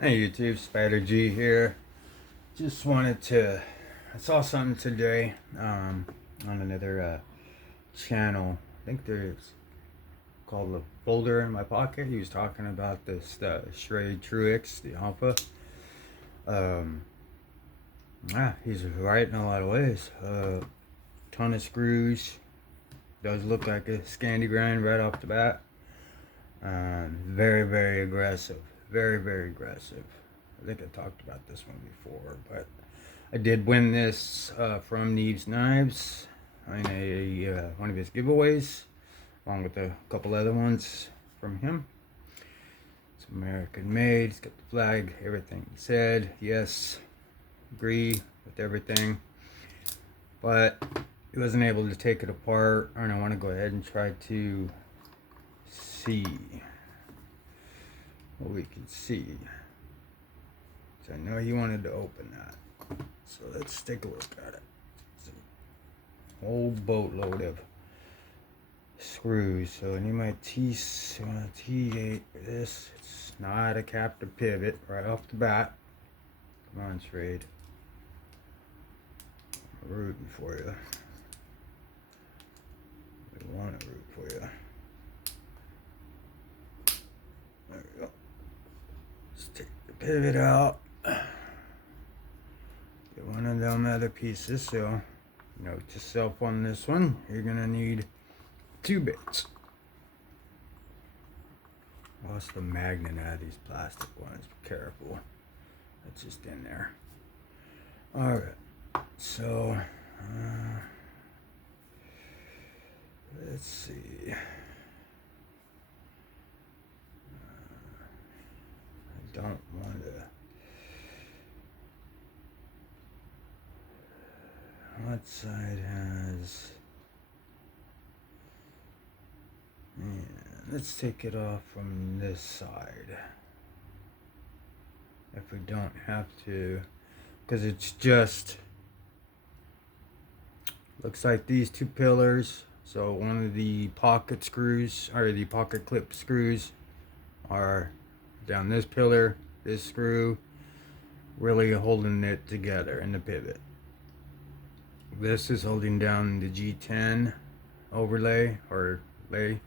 Hey YouTube, Spider G here. Just wanted to. I saw something today on another channel. I think there's called the folder in my pocket. He was talking about this SCHRADE Truix, the Alpha. Um, he's right in a lot of ways. Ton of screws. Does look like a Scandi grind right off the bat. Very, very aggressive. Very, very aggressive. I think I talked about this one before, but I did win this from Neve's Knives in a one of his giveaways, along with a couple other ones from him. It's American made. It's got the flag, everything he said. Yes, agree with everything, but he wasn't able to take it apart, and I want to go ahead and try to see what we can see. So I know he wanted to open that. So let's take a look at it. It's a whole boatload of screws. So I need my T8 for this. It's not a captive pivot right off the bat. Come on, SCHRADE. I'm rooting for you. I want to root for you. There we go. Let's take the pivot out. Get one of them other pieces. So note to self on this one, you're gonna need 2 bits. Lost the magnet out of these plastic ones. Be careful. That's just in there. Alright. So let's see. I don't want to. What side has? Yeah, let's take it off from this side. If we don't have to, because it's just looks like these 2 pillars. So one of the pocket screws, or the pocket clip screws, are down this pillar. This screw really holding it together in the pivot. This is holding down the G10 overlay or lay,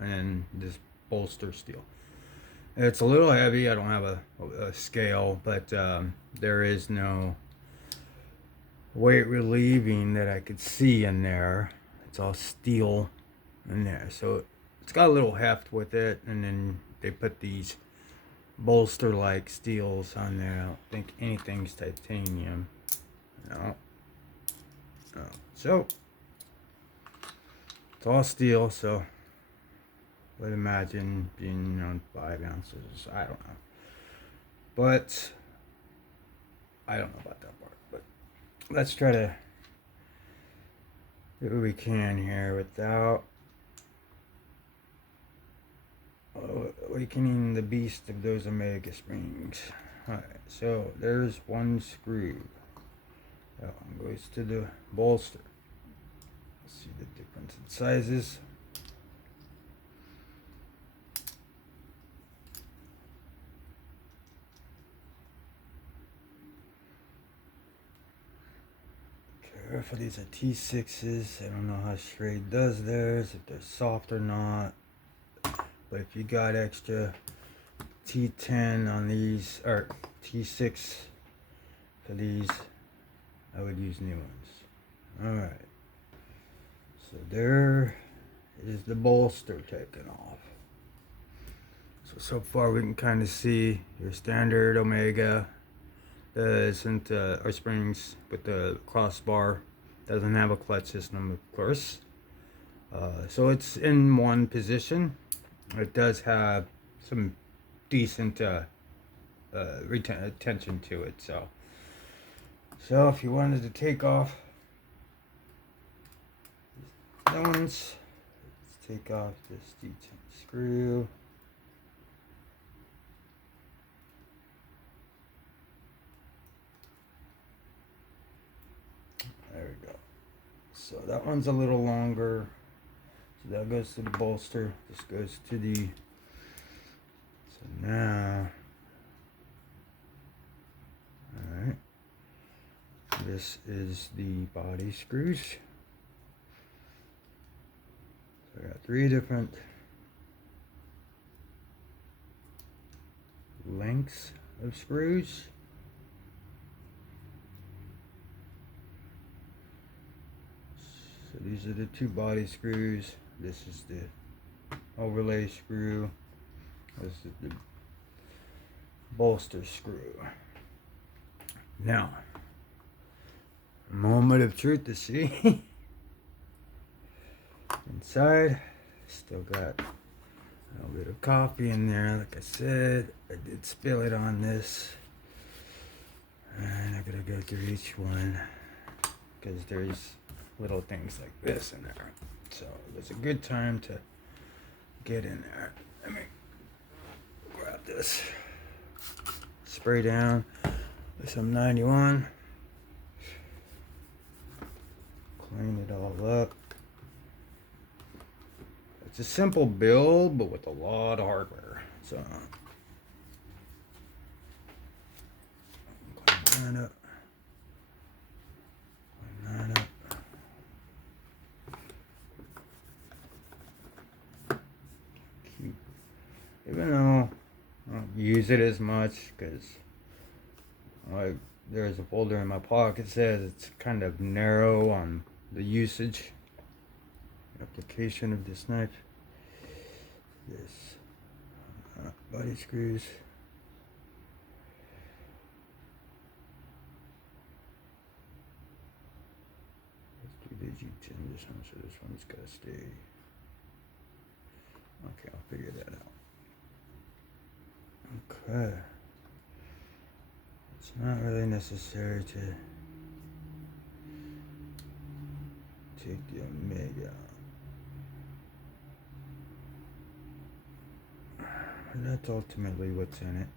and this bolster steel. It's a little heavy. I don't have a scale, but there is no weight relieving that I could see in there. It's all steel in there, so it's got a little heft with it. And then they put these bolster like steels on there. I don't think anything's titanium. No. So it's all steel, so I would imagine being around 5 ounces. I don't know, but I don't know about that part. But let's try to do what we can here without awakening the beast of those omega springs. Alright, so there's one screw. That one goes to the bolster. Let's see the difference in sizes. Careful, these are T6s. I don't know how SCHRADE does theirs, if they're soft or not. But if you got extra T10 on these, or T6 for these, I would use new ones. Alright. So there is the bolster taken off. So far we can kind of see your standard Omega. Isn't or springs with the crossbar. Doesn't have a clutch system, of course. So it's in one position. It does have some decent retention to it. So if you wanted to take off these ones, let's take off this D10 screw. There we go. So that one's a little longer. So that goes to the bolster. This goes to the So now, alright, this is the body screws. So I got 3 different lengths of screws. So these are the 2 body screws. This is the overlay screw. This is the bolster screw. Now, a moment of truth to see. Inside, still got a little bit of coffee in there. Like I said, I did spill it on this. And I'm gonna go through each one because there's little things like this in there. So it's a good time to get in there. Let me grab this. Spray down with some 91. Clean it all up. It's a simple build, but with a lot of hardware. So clean that up. Clean that up. Cute. Even though I don't use it as much, because there's a folder in my pocket that says it's kind of narrow on the usage application of this knife. This body screws. Let's do the G10 this one, so this one's gotta stay. Okay, I'll figure that out. Okay. It's not really necessary to take the omega out. And that's ultimately what's in it.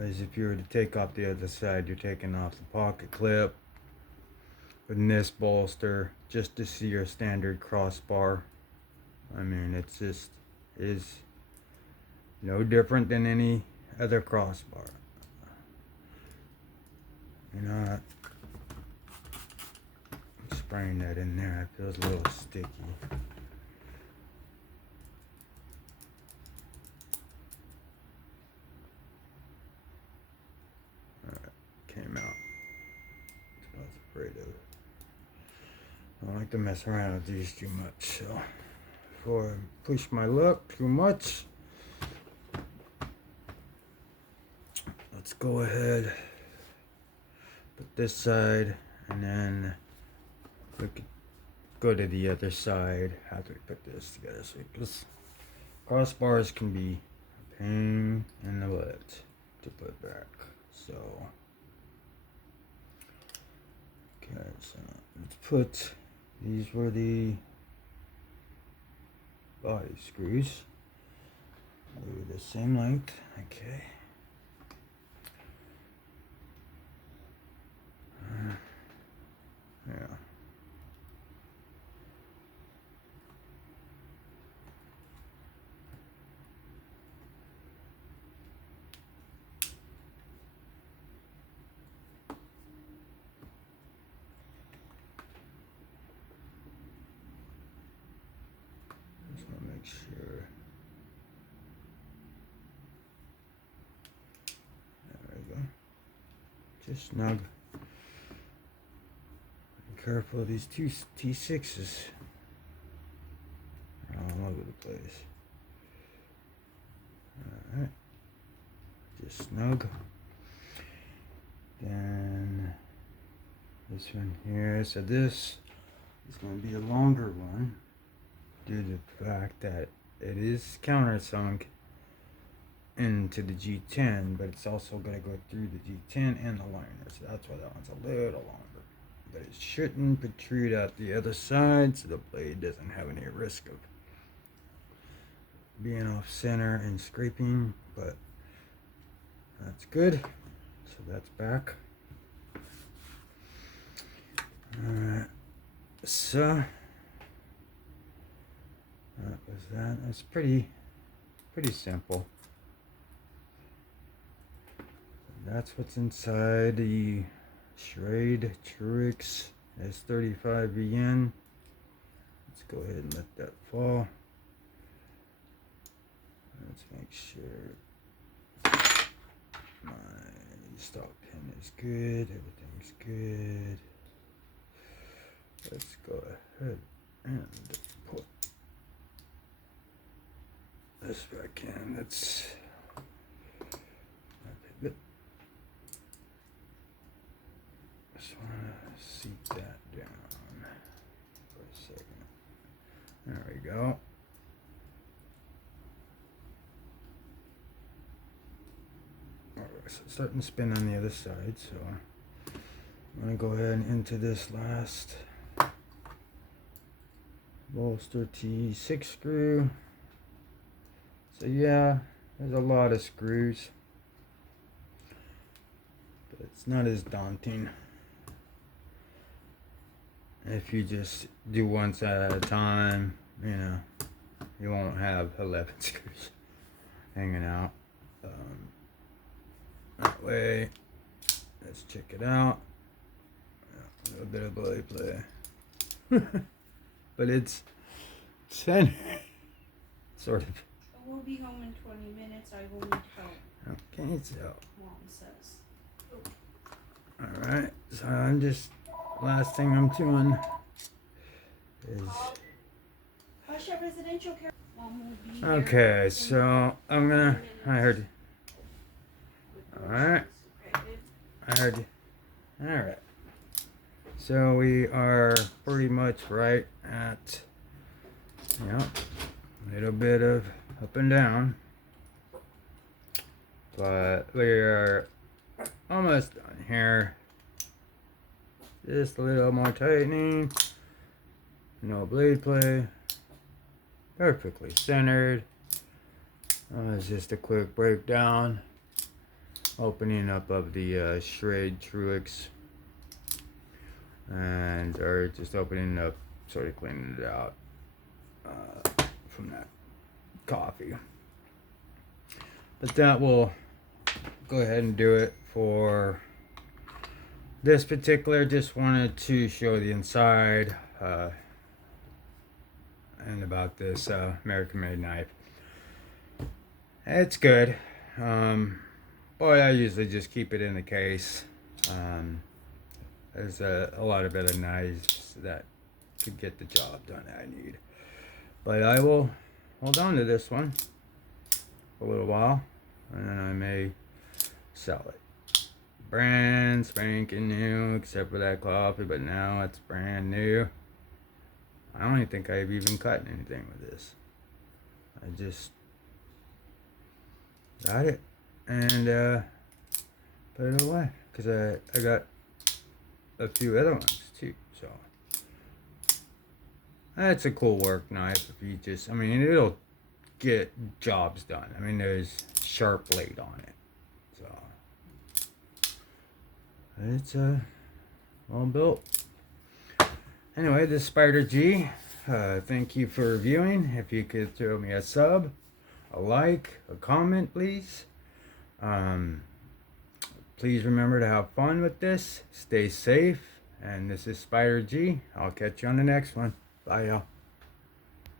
As if you were to take off the other side, you're taking off the pocket clip. With this bolster, just to see your standard crossbar. I mean, it's just is no different than any other crossbar. You know, I'm spraying that in there. It feels a little sticky. Came out. That's what I was afraid of. I don't like to mess around with these too much, so before I push my luck too much, let's go ahead, put this side, and then we could go to the other side after we put this together. So this crossbars can be a pain in the butt to put back. So okay, so let's put, these were the body screws. They were the same length, okay. Yeah. Just want to make sure. There we go. Just snug. Be careful of these two T6s. They're all over the place. Alright. Just snug. Then this one here. So this is going to be a longer one due to the fact that it is countersunk into the G10, but it's also going to go through the G10 and the liner. So that's why that one's a little longer. But it shouldn't protrude out the other side, so the blade doesn't have any risk of being off center and scraping, but that's good. So that's back. Alright, so that was that. It's pretty simple. that's what's inside the SCHRADE Truix S35vn. Let's go ahead and let that fall. Let's make sure my stop pin is good, everything's good. Let's go ahead and put this back in. Let's pivot. Just want to seat that down for a second. There we go. So it's starting to spin on the other side, so I'm going to go ahead and into this last bolster T6 screw. So yeah, there's a lot of screws, but it's not as daunting if you just do one side at a time. You know, you won't have 11 screws hanging out. That way, let's check it out. A little bit of blade play, but it's centered, sort of. We'll be home in 20 minutes. I will need help. Okay, so. Mom says. All right, so I'm just, last thing I'm doing is. Hush, residential care. Mom will be Okay, so I'm gonna. I heard you. All right. I heard you. All right. So we are pretty much right at, a little bit of up and down, but we are almost done here. Just a little more tightening. No blade play. Perfectly centered. It's just a quick breakdown. Opening up of the SCHRADE Truix, or just opening up, sort of cleaning it out from that coffee. But that will go ahead and do it for this particular. Just wanted to show the inside and about this American made knife. It's good. But I usually just keep it in the case. There's a lot of other knives that could get the job done that I need. But I will hold on to this one for a little while, and then I may sell it. Brand spanking new, except for that coffee, but now it's brand new. I don't even think I've even cut anything with this. I just got it and put it away because I got a few other ones too. So that's a cool work knife. If you just, I mean, it'll get jobs done. I mean, there's sharp blade on it, so it's well built. Anyway, this is Spider G. Thank you for viewing. If you could throw me a sub, a like, a comment, please. Please remember to have fun with this. Stay safe. And this is Spider G. I'll catch you on the next one. Bye, y'all.